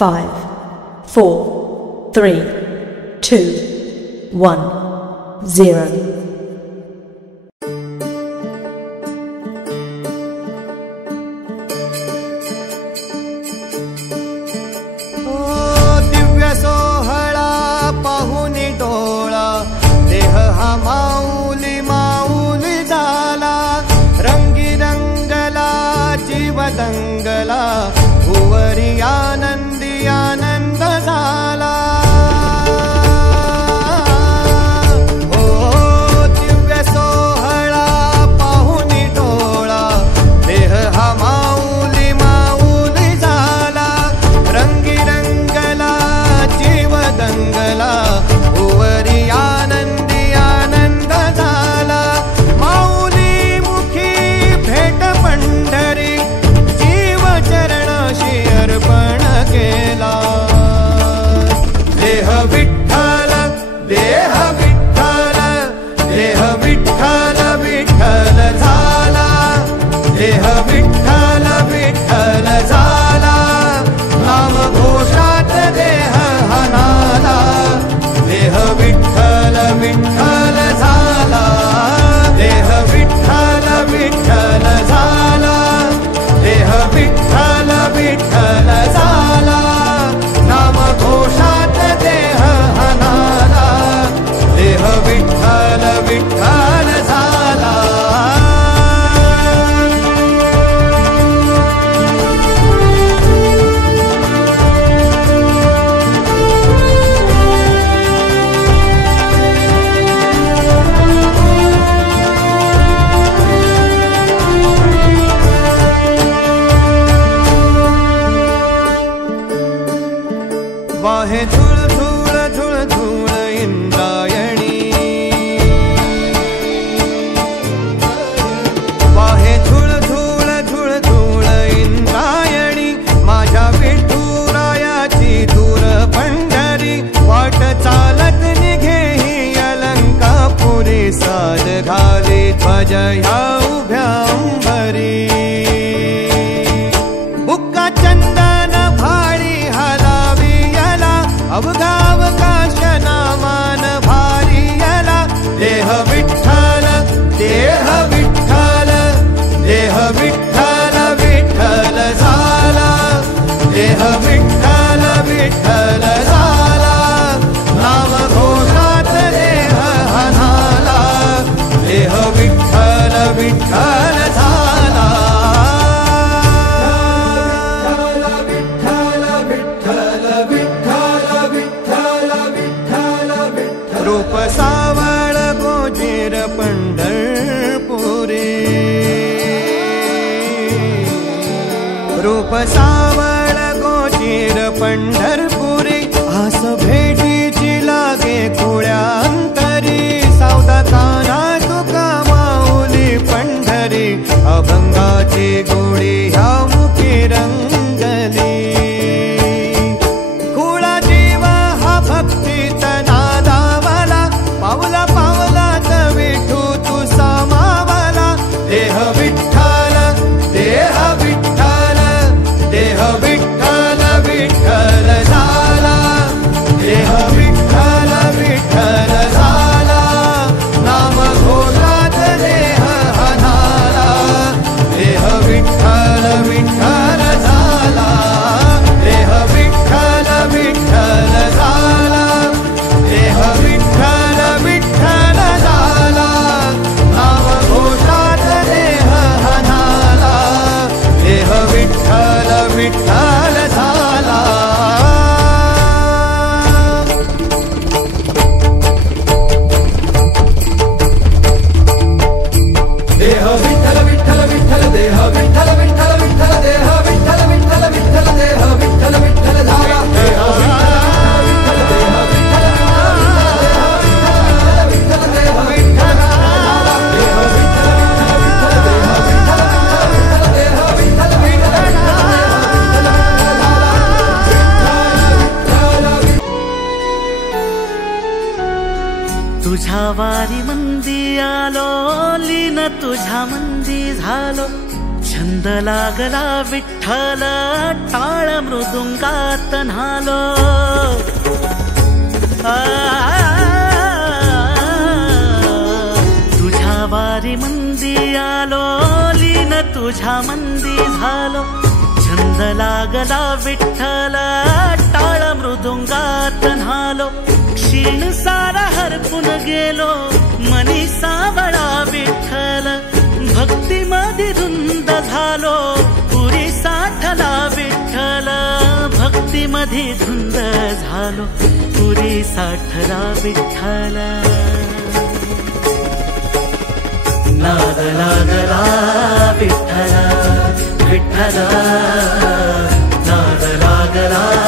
5, 4, 3, 2, 1, 0. दंगला भुवरी आनंदी आनंद झाला। ओ दिव्य सोहळा पाहुनी डोळा देह हा माऊली माऊली झाला। रंगी रंगला जीव दंगला भुवरी आनंदी आनंद झाला। माऊली मुखी भेट पंढरी चरणाशी अर्पण केला। देह विठ्ठल देह विठ्ठल देह विठ्ठल विठ्ठल झाला। देह विठ्ठल विठ्ठल झाला। नाम घोषात देह हनाला। देह विठ्ठल विठ्ठल झाला। देह विठ्ठल विठ्ठल झाला। देह विठ्ठल विठ्ठल झाला। नाम घोषात देह हनाला। देह विठ्ठल विठ्ठल झाला। वाहे झुळ झुळ झुळ झुळ इंद्रायणी। वाहे झुळ झुळ झुळ झुळ इंद्रायणी। माझ्या विठुरायाची दूर पंढरी वाट चालत निघे ही अलंकापुरी। साज घाली ध्वज ह्या उभ्या अंबरी। बुक्का चंदन भाळी हलावी अवघाव काश नामान भारी यला। देह विठ्ठल देह विठ्ठल देह विठ्ठल विठ्ठल झाला। देह विठ्ठल विठ्ठल झाला। नाम घोषात देह हनाला। देह विठ्ठल विठ्ठल झाला। रूप सावळ गोजीर पंढरपुरी। रूप सावळ गोजीर पंढरपुरी। आस भेटीची लागे खुळ्या अंतरी। सावदा काना तुका माऊली पंढरी। अभंगाची गोडी ह्या मुखी रंगली। कुळा जीव हा भक्तीचा नादावला। पावला पावलात विठू तू समावला। देह विठ्ठल देह विठ्ठल देह विठ्ठल विठ्ठल झाला। देह विठ्ठल विठ्ठल झाला। नाम घोषात देह हनाला। देह विठ्ठल विठ्ठल झाला। देह विठ्ठल विठ्ठल झाला। देह विठ्ठल विठ्ठल झाला। नाम घोषात देह हनाला। देह विठ्ठल विठ्ठल झाला। देह विठ्ठल विठ्ठल विठ्ठल देह विठ्ठल विठ्ठल विठ्ठल देह विठ्ठल विठ्ठल विठ्ठल देह विठ्ठल विठ्ठल झाला। तुझ्या वारी मंदी आलो लीन तुझ्या मंदी झालो। छंद लागला विठ्ठल टाळ मृदुंगात न्हालो तुझ्या वारी मंदी आलो लीन तुझ्या मंदी झालो छंद लागला विठ्ठल टाळ मृदुंगात न्हालो क्षीण सारा हरपून गेलो मनी सावळा विठ्ठल भक्ती मध्ये धुंद झालो पुरी साठला विठ्ठल भक्ती मध्ये धुंद झालो पुरी साठला विठ्ठल नाद लागला विठ्ठल विठ्ठल नाद लागला